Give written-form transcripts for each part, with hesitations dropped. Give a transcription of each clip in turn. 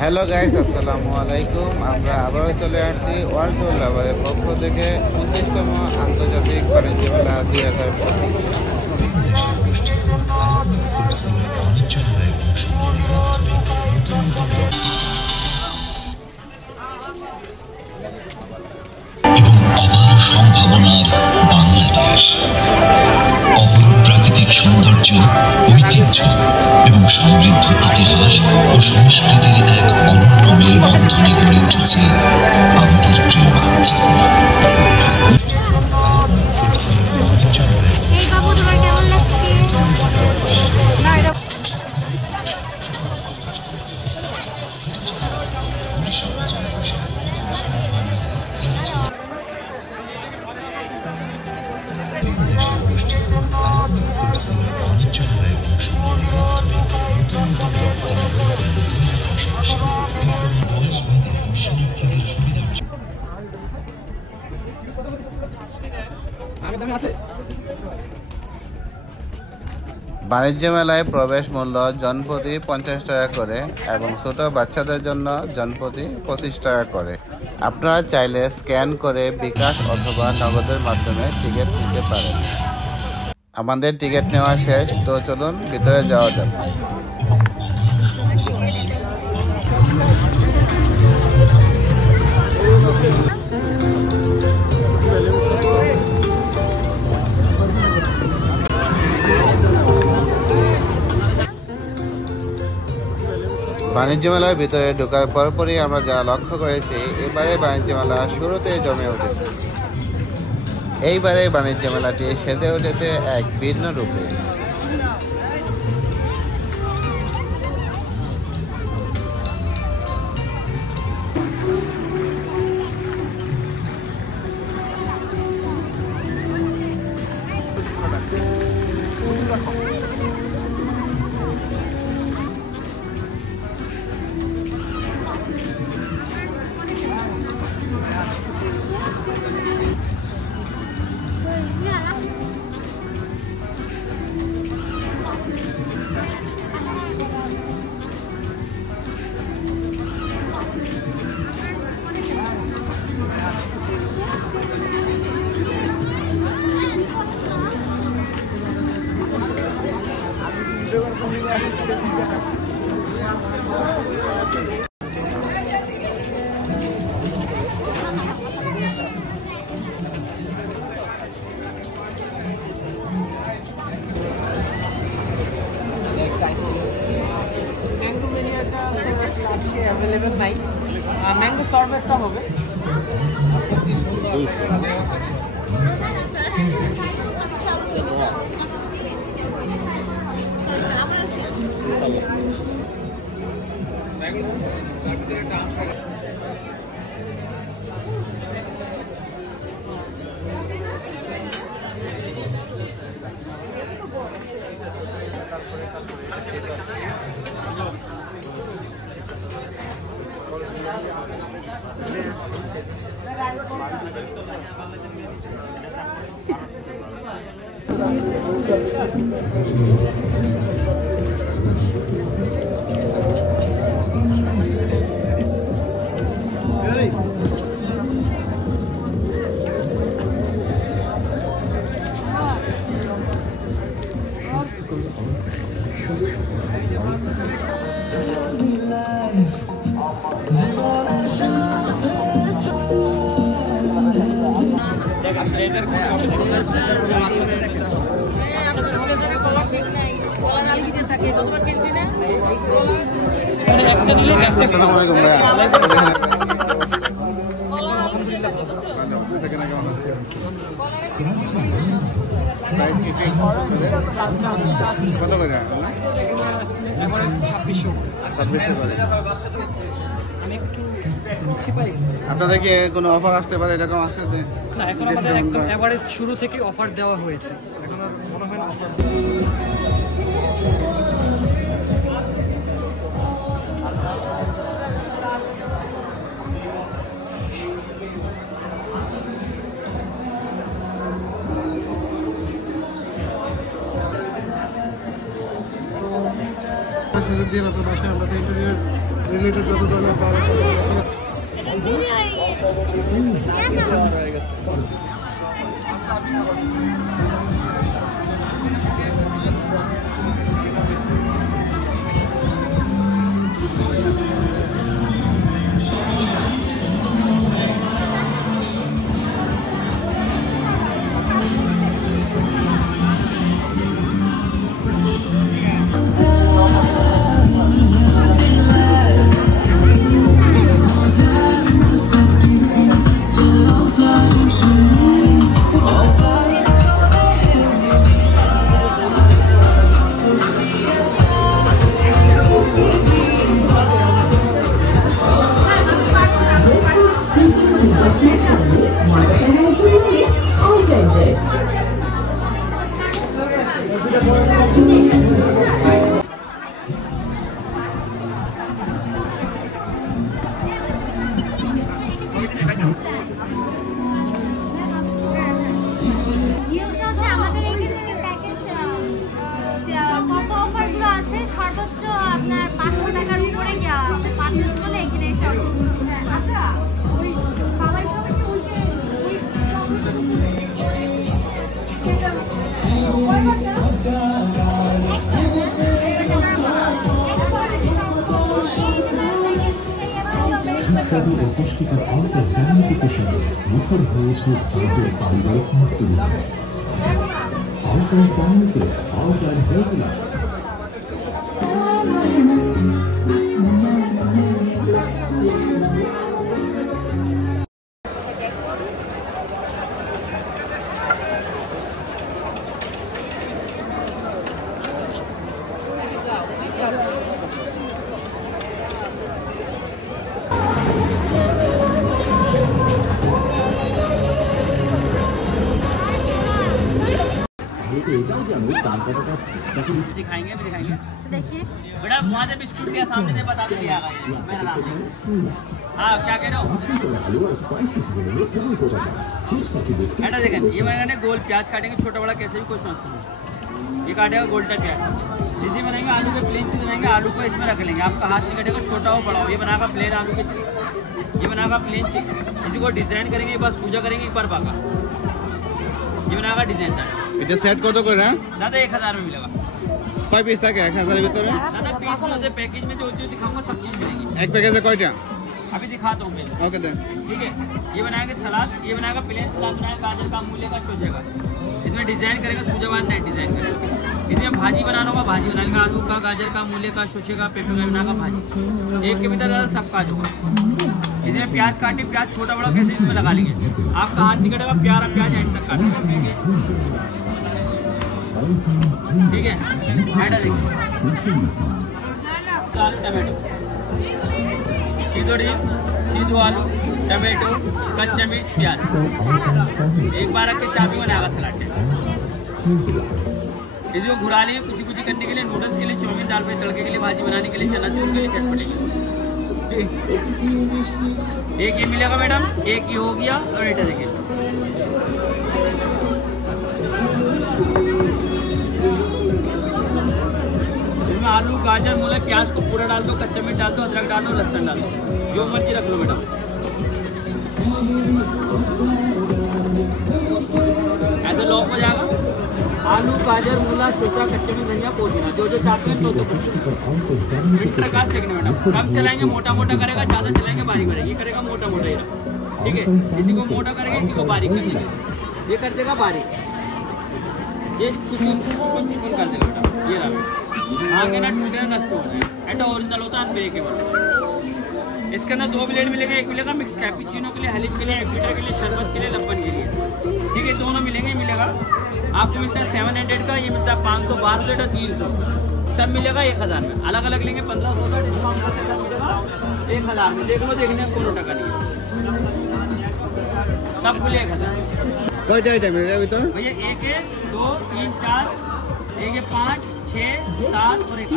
Hello guys, আসসালামু আলাইকুম। আমরা আবারও চলে আসছি ওয়ার্ল্ড টুর লাভারের পক্ষ থেকে 29তম আন্তর্জাতিক বাণিজ্য মেলা 2025। বাংলাদেশে অনুষ্ঠিত আধুনিক সোর্সিং বাণিজ্য মেলায় অংশগ্রহণের মাধ্যমে নতুন নতুন এবং অপার সম্ভাবনার বাংলাদেশ, অপরূপ প্রাকৃতিক সৌন্দর্য, ঐতিহ্য এবং সমৃদ্ধ ইতিহাস ও সংস্কৃতির এক অনন্য মেলবন্ধনে গড়ে উঠেছে আমাদের প্রিয় মাতৃভূমি। সোর্সিং বাণিজ্য মেলায় বাংলাদেশে অনুষ্ঠিত আধুনিক সোর্সিং বাণিজ্য মেলায় অংশগ্রহণের মাধ্যমে নতুন নতুন রপ্তানি গন্তব্য তৈরির পাশাপাশি বিদ্যমান বয়সভেদে দর্শনার্থীদের সুবিধার বাণিজ্য মেলায় প্রবেশ মূল্য জনপ্রতি 50 টাকা করে এবং ছোট বাচ্চাদের জন্য জনপ্রতি 25 টাকা করে। আপনারা চাইলে স্ক্যান করে বিকাশ অথবা নগদের মাধ্যমে টিকিট নিতে পারেন। আমাদের টিকিট নেওয়া শেষ, তো চলুন ভিতরে যাওয়া যাক। বাণিজ্য মেলার ভিতরে ঢোকার পরপরই আমরা যা লক্ষ্য করেছি, এবারে বাণিজ্য মেলা শুরুতে জমে উঠেছে। এইবারে বাণিজ্য মেলাটি সেজে উঠেছে এক ভিন্ন রূপে। অ্যাভেলেবেল নাই, ম্যাঙ্গো সরবেটটা হবে। কত করে? 2600 করে। আপনাদের কি কোনো অফার আসতে পারে, এরকম আছে যে? না, এখন আমাদের একদম এভারেজ শুরু থেকে অফার দেওয়া হয়েছে, এখন আর মনে হয় না অফার। সুযোগ দিয়ে আপনার বাসায় আমাদের ইন্টেরিয়র রিলেটেড যত ধরনের খাবার সর্বোচ্চ আপনার 500 টাকার উপরে পারচেজ করলে এখানে এসে আচ্ছা ওই খাবার সবাই সুস্বাদু ও পুষ্টিকর আওতার ফ্যামিলি পোষণে মুখর হয়েছে ভারতের পারিবারিক মুক্তি আওতার ফ্যামিলিতে আওতার হেলথ दिखाएंगे देखिए बेटा वहाँ से बिस्कुट के सामने से बता दिया हाँ क्या कह रहे हो बेटा देखें ये मैंने गोल प्याज काटेंगे छोटा बड़ा कैसे भी कोई समस्या नहीं ये काटेगा गोल्डन प्याज इसी बनाएंगे आलू के प्लेन चीज बनाएंगे आलू को इसमें रख लेंगे आपका हाथ नहीं कटेगा छोटा हो बड़ा हो ये बनाएगा प्लेन आलू के ये बनाएगा प्लेन चिकन इसी को डिजाइन करेंगे एक बार सूजा करेंगे एक बार बाका ये बनाएगा डिजाइन এটা সেট কত করে दादा 1000 में मिलेगा কয় পিস থাকে 1000 এর ভিতরে दादा पीस में से पैकेज में जो दिखाऊंगा सब चीज मिलेगी এক প্যাকেজে কয়টা अभी दिखाता हूँ पहले ওকে দেন ठीक है ये बनाएंगे सलाद ये बनाएगा प्लेन सलाद बनाएगा गाजर का मूले का सोचे का इसमें डिजाइन करेगा सूजावान नेट डिजाइन करेगा इसमें भाजी बनाना होगा भाजी बनाएगा आलू का गाजर का मूले का शोशे का पेपर का बनाएगा भाजी एक के भीतर दादा सब काज होगा इसमें प्याज काटे प्याज छोटा बड़ा कैसे इसमें लगा लेंगे आपका हाथ नहीं कटेगा प्यारा प्याज एंड तक काटेगा ठीक है ऐडा देखिए आलू टमाटो सीधो आलू टमाटो कच्चा मिर्च प्याज एक बार रख के चाबी बनाएगा सलाद इसको घुरा लिए कुछ कुछ करने के लिए नूडल्स के लिए चाउमीन दाल पे तड़के के लिए भाजी बनाने के लिए चना चूर के लिए चटपटी एक ये मिलेगा मैडम एक ये हो गया और एटा देखिए इसमें आलू गाजर मूला प्याज को पूरा डाल दो कच्चा मिर्च डाल दो अदरक डाल दो लहसुन डाल दो जो मर्जी रख लो मैडम ऐसे लॉक हो जाएगा आलू गाजर मूला शोचा कच्चे में धनिया पुदीना जो जो चाहते हैं तो मीटर का सेकंड मैडम कम चलाएंगे मोटा मोटा करेगा ज्यादा चलाएंगे बारीक करेगा ये करेगा मोटा मोटा ही ठीक है इसी को मोटा करेगा इसी को बारीक कर देगा ये कर देगा बारीक ये चिकन कर देगा बेटा ये रहा आगे ना टूटे नष्ट हो जाए ऐसा ओरिजिनल होता है अनब्रेकेबल इसके अंदर 2 ब्लेड मिलेगा एक मिलेगा मिक्स कैपुचिनो के लिए हलीब के लिए एक लीटर के लिए शरबत के लिए लब्बन के लिए ठीक है दोनों मिलेंगे मिलेगा आपको मिलता है 700 का ये मिलता है 500 1200 लीटर 300 सब मिलेगा 1000 में अलग अलग लेंगे 1500 का डिस्काउंट करके सब मिलेगा 1000 में देख लो देखने में कोनो टका नहीं सब खुले 1000 কয়টা আইটেম এর ভিতর भैया 1 2 3 4 1 5 6 7 और 1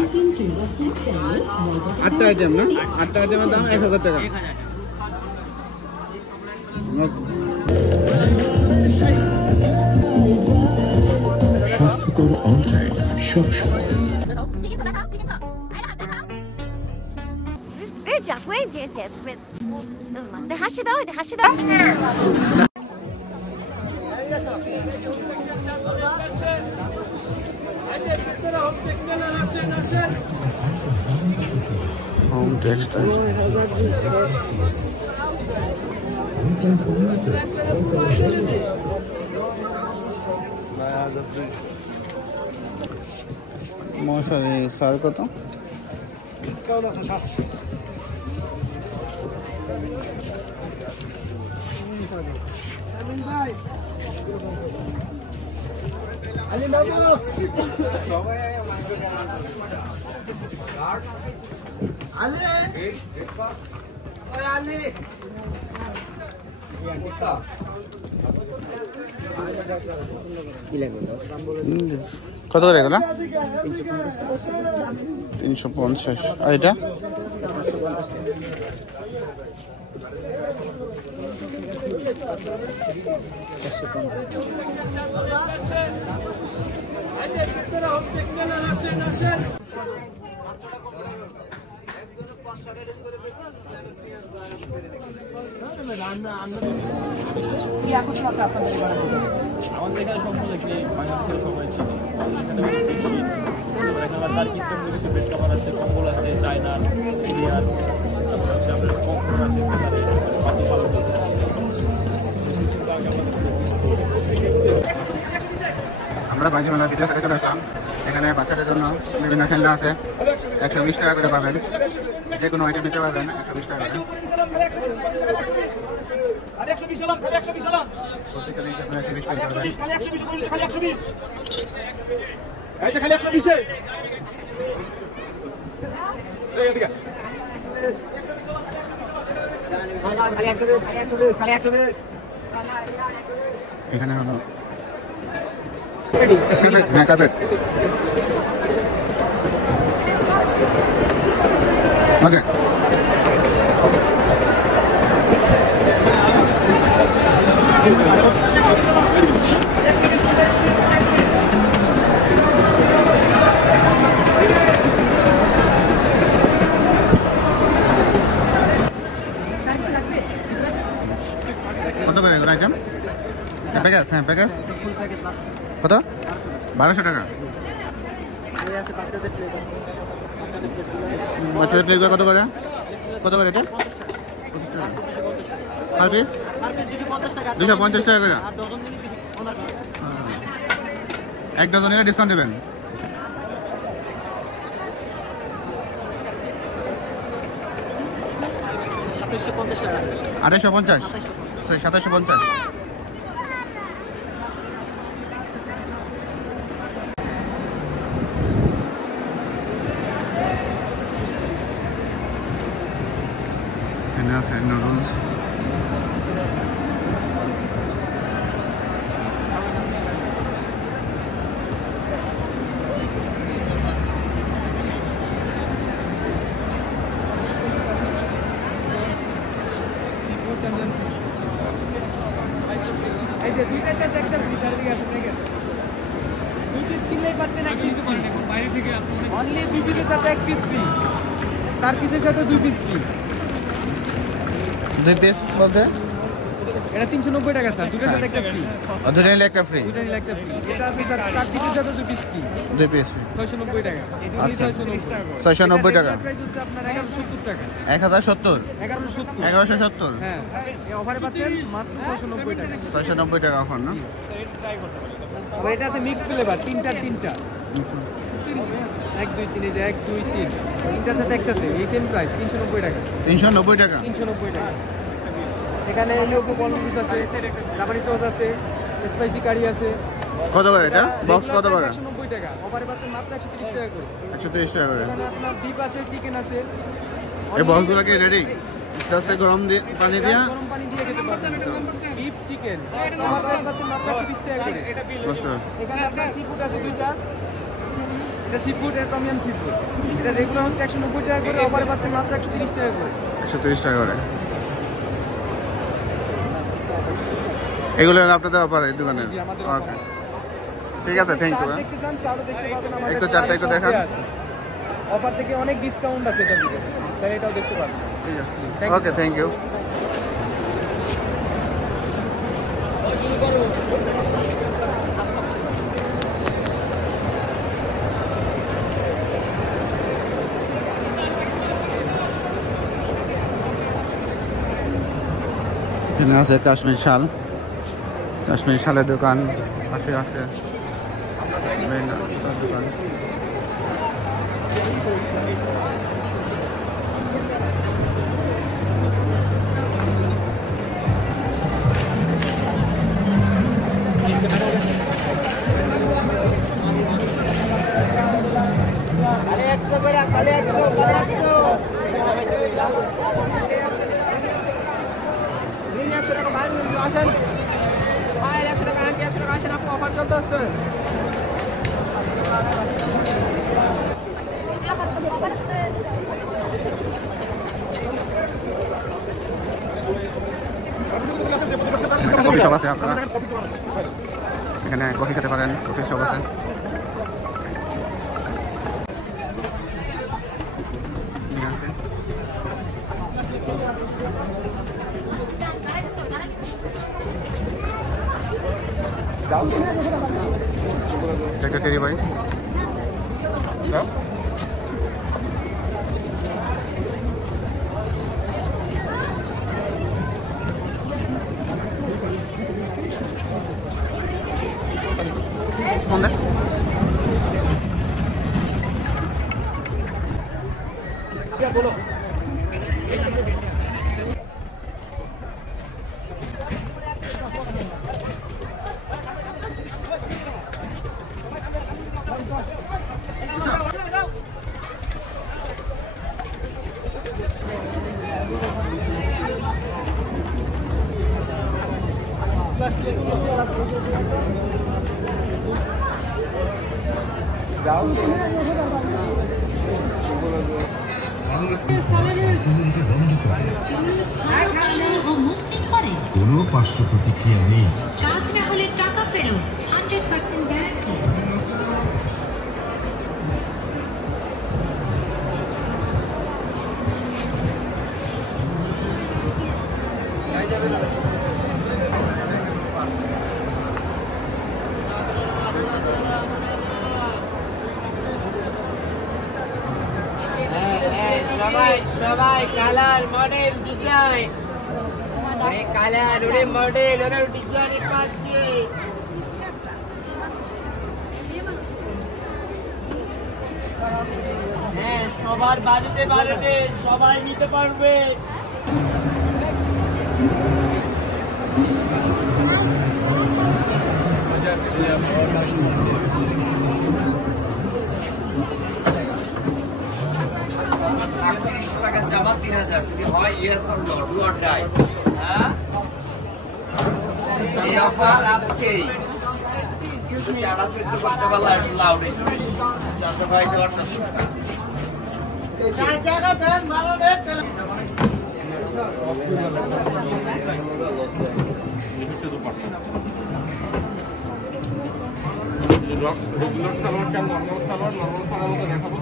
আটটা আইটেম না আটটা আইটেমের দাম 1000 টাকা 1000 স্বাস্থ্যকর অনটাইম সবসময় 假规矩，姐特别那什么，得哈西刀，得哈西刀。হোম টেক্সটাইল মশারি সার কত? কত করে এগুলা? 350। আর এটা আমাদের এখানে সম্পূর্ণ কি বাংলাদেশের সবাই চিনি এখানে তারকিস্তান কিছু বেড কভার আছে, কম্বল আছে, চায়নার, ইন্ডিয়ার, তারপর হচ্ছে আপনার কম্বল আছে, পাতি পালন আমরা বাজি মেলার ভিতরে সাথে চলে আসলাম। এখানে বাচ্চাদের জন্য বিভিন্ন খেলনা আছে। 120 টাকা করে পাবেন, যে কোনো আইটেম নিতে পারবেন 120 টাকা করে। প্রত্যেকটা জিনিস আপনারা 120 টাকা পাবেন। এখানে হলো হ্যাঁ কার্পেট। ওকে কত করে এগুলো আইটেম? প্যাকেজ? হ্যাঁ প্যাকেজ কত? 1200 টাকা। বাচ্চাদের প্লেটগুলো কত করে? কত করে এটা? 25 টাকা আর পিস? 250 টাকা করে। এক ডজন নিলে ডিসকাউন্ট দেবেন। আড়াইশো 50, সরি 2750। এখানে আছে নুডলস। অনলি 2 পিসের সাথে 1 পিস ফ্রি, 4 পিসের সাথে 2 পিস ফ্রি। 2 পিস বলতে এটা 390 টাকা স্যার, দুটোর সাথে একটা ফ্রি। আর দুটো নিলে একটা ফ্রি। দুটো নিলে একটা ফ্রি। এটা আছে স্যার 4 পিসের সাথে 2 পিস ফ্রি, 2 পিস ফ্রি 690 টাকা। আচ্ছা 690 টাকা। প্রাইস হচ্ছে আপনার 1170 টাকা। 1070 1170 1170। হ্যাঁ, এই অফারে পাচ্ছেন মাত্র 690 টাকা। 690 টাকা অফার না? আবার এটা আছে মিক্স ফ্লেভার, তিনটা 1 2 3, এই যে 1 2 3 তিনটার সাথে একসাথে এই সেম প্রাইস 390 টাকা। 390 টাকা। 390 টাকা। এখানে লিওকো কলমপিস আছে, জাপানি সস আছে, স্পাইসি কারি আছে। কত করে এটা? বক্স কত করে? 190 টাকা। অফারে পাচ্ছেন মাত্র 130 টাকা করে। 130 টাকা করে। এখানে আপনার বিফ আছে, চিকেন আছে। এই বক্সগুলো কি রেডি? জাস্ট গরম দিয়ে পানি দিয়া গরম পানি দিয়ে খেতে পারবেন। বিফ চিকেন অফার প্রাইস পাচ্ছেন মাত্র 130 টাকা করে। কষ্ট এখানে আপনার সিফুড আছে দুইটা। এটা সিফুড, এটা প্রিমিয়াম সিফুড। এটা রেগুলার হচ্ছে 190 টাকা করে, অফারে পাচ্ছেন মাত্র 130 টাকা করে। 130 টাকা করে। এগুলো আপনাদের অফার এই দোকানের? জি, আমাদের ওকে offer। ঠিক আছে, থ্যাংক ইউ। চাট দেখতে চান, চাটও দেখতে পাবেন আমাদের। একটু চাটটা একটু দেখান। অফার থেকে অনেক ডিসকাউন্ট আছে এটার ভিতরে, তাই এটাও দেখতে পারেন। ঠিক আছে, Thank you, okay, sir. Thank you. এখানে আছে কাশ্মীর শাল, কাশ্মীর শালের দোকান, পাশে আছে বিভিন্ন দোকান। অফার চলতে আসছে। কফি শপ আছে, আপনারা এখানে কফি খেতে পারেন, কফি শপ আছে। সেক্রেটারি ভাই, ফোন দেন। কোনো পার্শ্ব প্রতিক্রিয়া নেই। কাজ না হলে টাকা ফেরত, 100% গ্যারান্টি। সবাই কালার মডেল ডিজাইন, ওরে কালার ওরে মডেল ওরে ডিজাইনের পাশে হ্যাঁ, সবার বাজেটে বাজেটে সবাই নিতে পারবে। জামা 3000 যদি হয় yes or no, do or die. হ্যাঁ, এই অফার আজকেই যারা চুক্তি করতে পারলে একটু লাউড যাতে ভাই ডরটা জায়গা দেন ভালো দেন। রেগুলার সালোয়ার চাল, নর্মাল সালোয়ার মতো দেখাবো।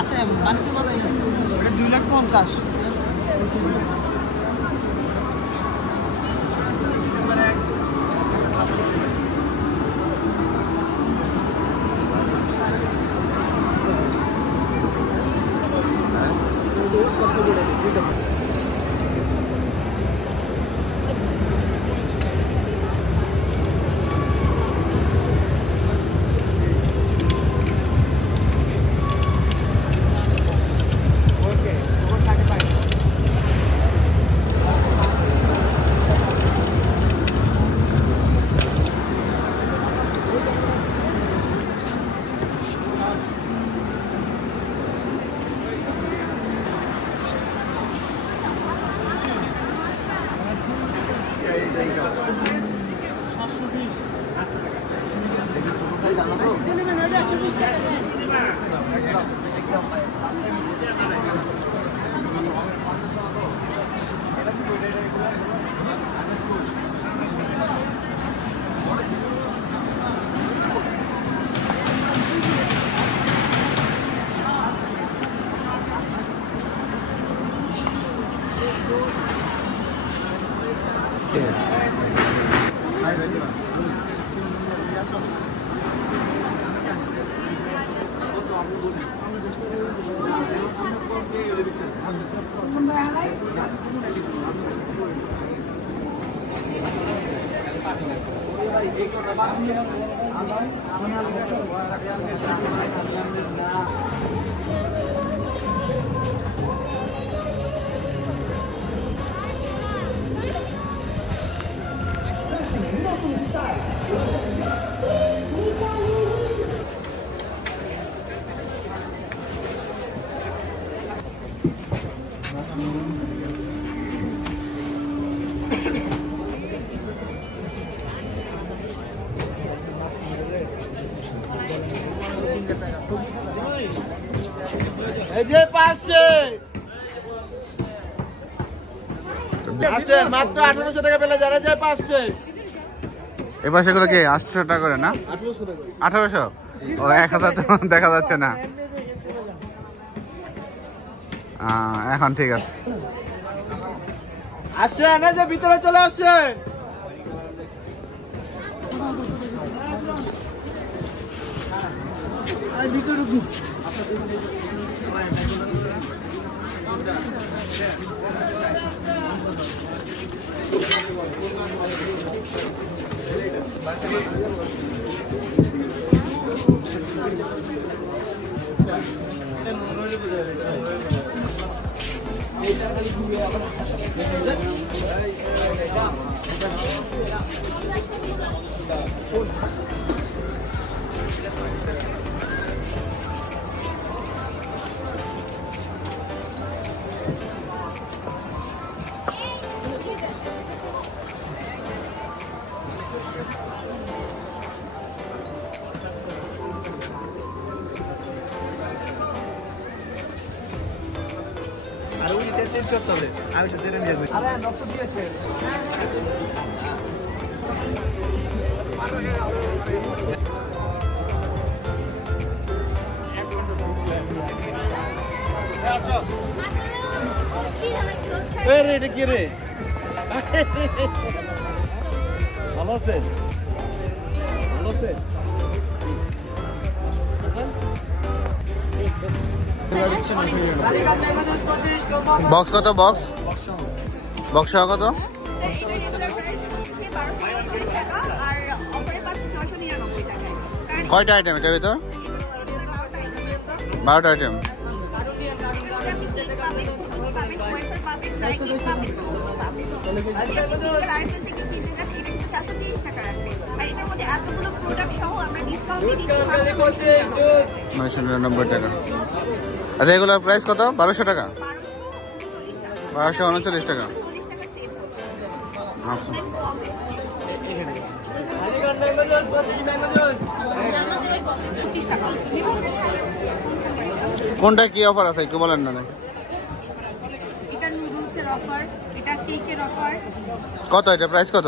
আছে মানে কি বলে, 2,50,000। এই যে পাচ্ছে আসেন মাত্র 1800 টাকা পেলে যারা যায় পাচ্ছে। এবার সেগুলো কি 800 টাকা করে না? 1800। ও 1000 তো দেখা যাচ্ছে না। এখন ঠিক আছে। আসছেন এই যে ভিতরে চলে আসছেন। আর ভিতরে ঢুক। আর ওই চেঞ্জ করতে হবে। আমি তো জেনে নিয়ে যাবো। আরে নকশা দিয়েছে। রে এটা কি রে? ভালো আছেন? ভালো আছেন? বক্স কত? বক্স বক্স কত? কয়টা আইটেম এটার ভিতর? 12টা আইটেম। $999 টাকা। রেগুলার প্রাইস কত? 1200 টাকা। 1239 টাকা। আচ্ছা কোনটা কি অফার আছে একটু বলেন না? এটা নুডলসের অফার, এটা কেকের অফার। কত এটা প্রাইস কত?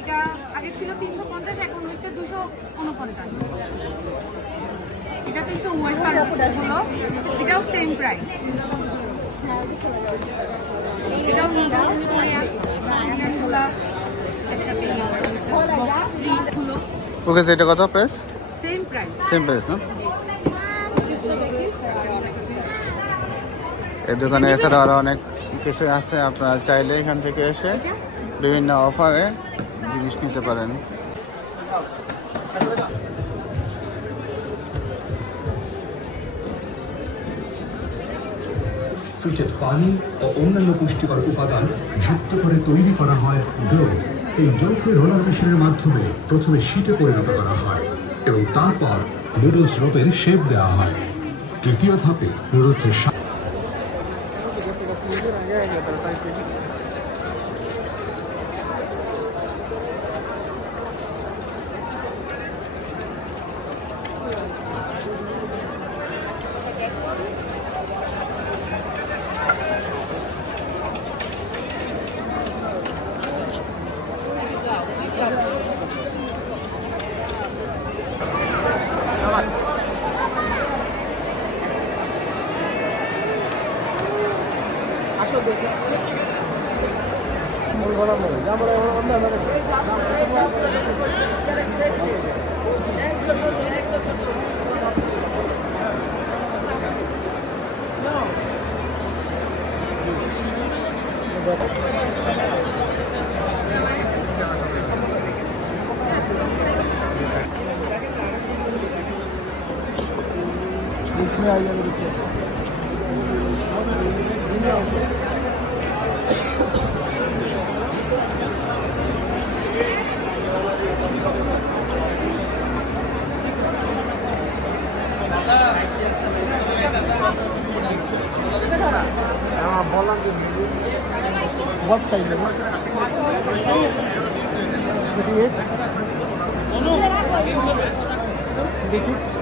এটা আগে ছিল 350, এখন হয়েছে 249। এটা তো হচ্ছে ওয়েফার গুলো, এটাও সেম প্রাইস। এটাও নুডলস কোরিয়ান গুলো, গুলো ওকে এটা কত price? Same price. Same price না? এই দোকানে এছাড়া আরো অনেক কিছু আছে, আপনারা চাইলে এখান থেকে এসে বিভিন্ন অফারে জিনিস নিতে পারেন। ফিটেড পানি ও অন্যান্য পুষ্টিকর উপাদান যুক্ত করে তৈরি করা হয় ডো। এই ডোকে রোলার মেশিনের মাধ্যমে প্রথমে শীটে পরিণত করা হয় এবং তারপর নুডলস রোপের শেপ দেওয়া হয়। তৃতীয় ধাপে নুডলসের इसमें आ जाएगा What size is it? 38? 36?